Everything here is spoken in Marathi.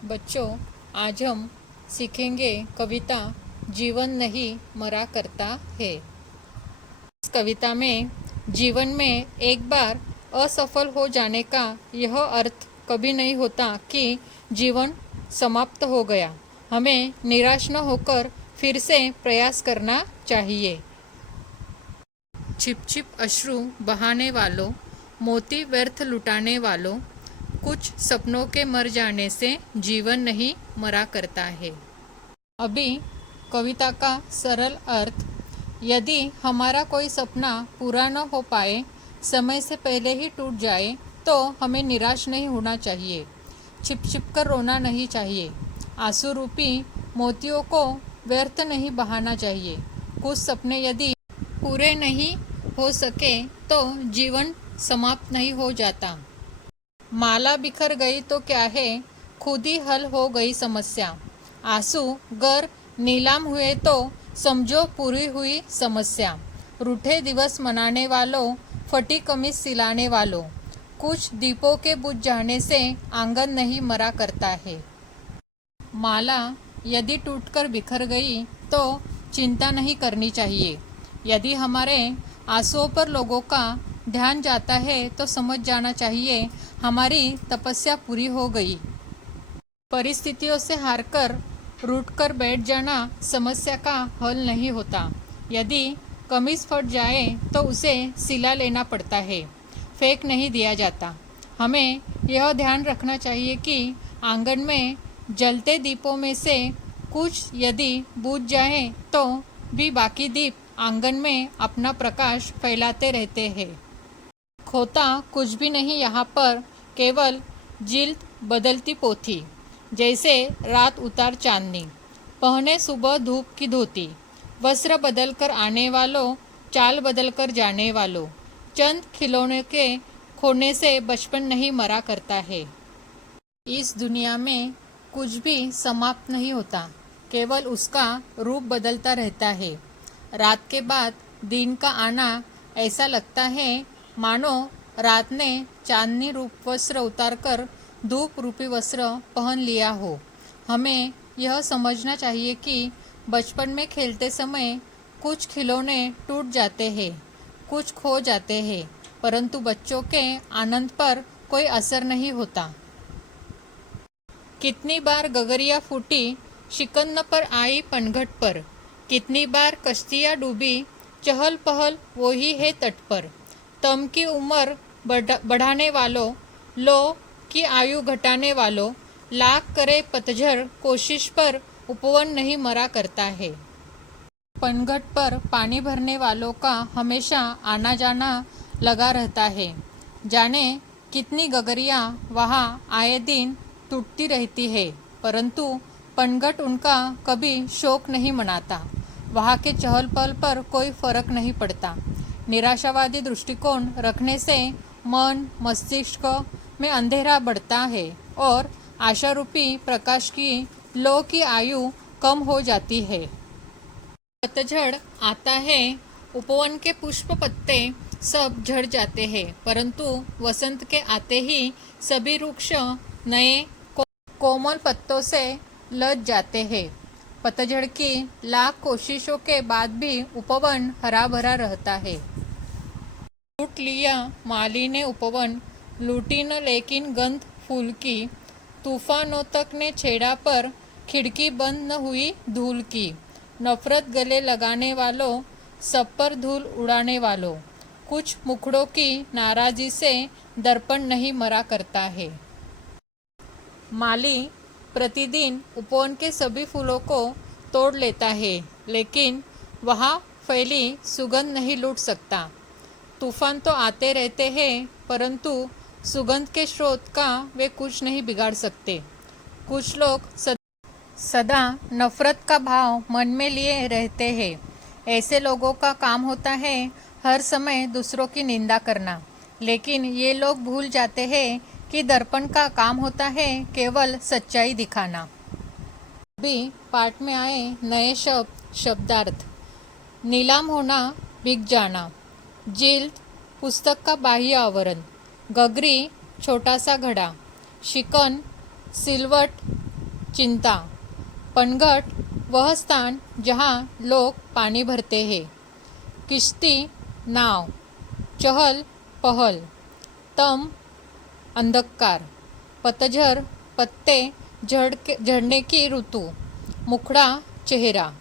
बच्चों, आज हम सीखेंगे कविता जीवन नहीं मरा करता है। इस कविता में जीवन में एक बार असफल हो जाने का यह अर्थ कभी नहीं होता कि जीवन समाप्त हो गया। हमें निराश न होकर फिर से प्रयास करना चाहिए। छिप छिप अश्रु बहाने वालों, मोती व्यर्थ लुटाने वालों, कुछ सपनों के मर जाने से जीवन नहीं मरा करता है। अभी कविता का सरल अर्थ, यदि हमारा कोई सपना पूरा न हो पाए, समय से पहले ही टूट जाए, तो हमें निराश नहीं होना चाहिए। छिप छिप कर रोना नहीं चाहिए। आंसू रूपी मोतियों को व्यर्थ नहीं बहाना चाहिए। कुछ सपने यदि पूरे नहीं हो सके तो जीवन समाप्त नहीं हो जाता। माला बिखर गई तो क्या है, खुद ही हल हो गई समस्या। आंसू गर नीलाम हुए तो समझो पूरी हुई समस्या। रूठे दिवस मनाने वालों, फटी कमीज सिलाने वालों, कुछ दीपों के बुझ जाने से आंगन नहीं मरा करता है। माला यदि टूटकर बिखर गई तो चिंता नहीं करनी चाहिए। यदि हमारे आंसुओं पर लोगों का ध्यान जाता है तो समझ जाना चाहिए हमारी तपस्या पूरी हो गई। परिस्थितियों से हारकर रूठकर बैठ जाना समस्या का हल नहीं होता। यदि कमीज फट जाए तो उसे सिला लेना पड़ता है, फेंक नहीं दिया जाता। हमें यह ध्यान रखना चाहिए कि आंगन में जलते दीपों में से कुछ यदि बुझ जाए तो भी बाकी दीप आंगन में अपना प्रकाश फैलाते रहते हैं। खोता कुछ भी नहीं यहाँ पर, केवल जिल्द बदलती पोथी। जैसे रात उतार चांदनी, पहने सुबह धूप की धोती। वस्त्र बदल कर आने वालों, चाल बदल कर जाने वालों, चंद खिलौने के खोने से बचपन नहीं मरा करता है। इस दुनिया में कुछ भी समाप्त नहीं होता, केवल उसका रूप बदलता रहता है। रात के बाद दिन का आना ऐसा लगता है मानो रात ने चांदनी रूप वस्त्र उतारकर धूप रूपी वस्त्र पहन लिया हो। हमें यह समझना चाहिए कि बचपन में खेलते समय कुछ खिलौने टूट जाते हैं, कुछ खो जाते हैं, परंतु बच्चों के आनंद पर कोई असर नहीं होता। कितनी बार गगरिया फूटी शिकंद पर आई पनघट पर, कितनी बार कश्तियाँ डूबी, चहल पहल वो ही है तट पर। तम की उम्र बढ़ाने वालों, लो की आयु घटाने वालों, लाख करे पतझड़ कोशिश पर उपवन नहीं मरा करता है। पनघट पर पानी भरने वालों का हमेशा आना जाना लगा रहता है। जाने कितनी गगरियाँ वहाँ आए दिन टूटती रहती है, परंतु पनघट उनका कभी शोक नहीं मनाता। वहाँ के चहल पहल पर कोई फर्क नहीं पड़ता। निराशावादी दृष्टिकोण रखने से मन मस्तिष्क में अंधेरा बढ़ता है और आशारूपी प्रकाश की लो की आयु कम हो जाती है। पतझड़ आता है, उपवन के पुष्प पत्ते सब झड़ जाते हैं, परंतु वसंत के आते ही सभी वृक्ष नए कोमल पत्तों से लद जाते हैं। पतझड़ की लाख कोशिशों के बाद भी उपवन हरा भरा रहता है। लूट लिया माली ने उपवन, लूटी न लेकिन गंध फूल की। तूफानों तक ने छेड़ा पर खिड़की बंद न हुई धूल की। नफरत गले लगाने वालों, सब पर धूल उड़ाने वालों, कुछ मुखड़ों की नाराजी से दर्पण नहीं मरा करता है। माली प्रतिदिन उपवन के सभी फूलों को तोड़ लेता है, लेकिन वहाँ फैली सुगंध नहीं लूट सकता। तूफान तो आते रहते हैं, परंतु सुगंध के स्रोत का वे कुछ नहीं बिगाड़ सकते। कुछ लोग सदा नफरत का भाव मन में लिए रहते हैं। ऐसे लोगों का काम होता है हर समय दूसरों की निंदा करना, लेकिन ये लोग भूल जाते हैं कि दर्पण का काम होता है केवल सच्चाई दिखाना। अभी पाठ में आए नए शब्दार्थ। नीलाम होना, बिक जाना। जिल्द पुस्तक का बाह्य आवरण। गगरी छोटा सा घड़ा। शिकन सिलवट चिंता। पनघट वह स्थान जहाँ लोग पानी भरते हैं। किश्ती नाव। चहल पहल। तम अंधकार। पतझड़ पत्ते झड़ने की ऋतु। मुखड़ा चेहरा।